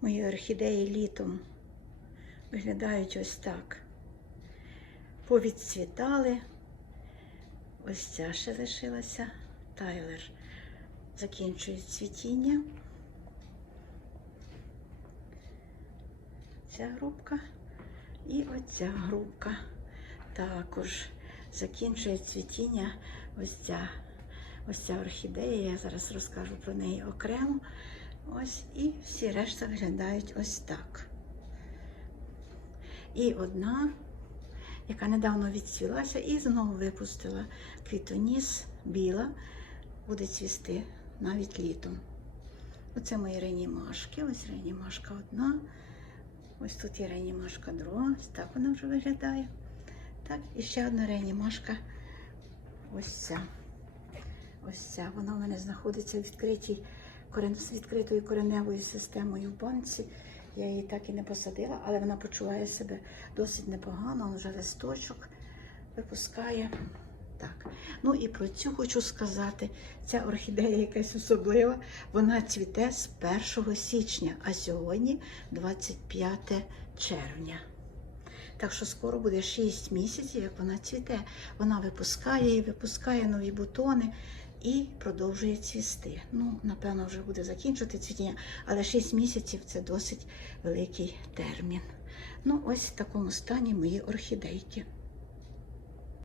Мої орхідеї літом виглядають ось так. Повідцвітали. Ось ця ще лишилася. Тайлер закінчує цвітіння. Ця грубка і оця грубка також закінчує цвітіння. Ось ця, ось ця орхідея. Я зараз розкажу про неї окремо. Ось і всі решта виглядають ось так. І одна, яка недавно відцвілася і знову випустила квітоніс біла, буде цвісти навіть літом. Оце мої ренімашки. Ось ренімашка одна. Ось тут є ренімашка друга. Ось так вона вже виглядає. Так, і ще одна ренімашка. Ось ця. Ось ця. Вона в мене знаходиться в відкритій. З відкритою кореневою системою в банці. Я її так і не посадила, але вона почуває себе досить непогано, вона вже листочок випускає. Так. Ну і про цю хочу сказати. Ця орхідея якась особлива. Вона цвіте з 1 січня, а сьогодні 25 червня. Так що скоро буде 6 місяців, як вона цвіте. Вона випускає і випускає нові бутони і продовжує цвісти. Ну, напевно, вже буде закінчувати цвітіння, але 6 місяців це досить великий термін. Ну, ось в такому стані мої орхідейки.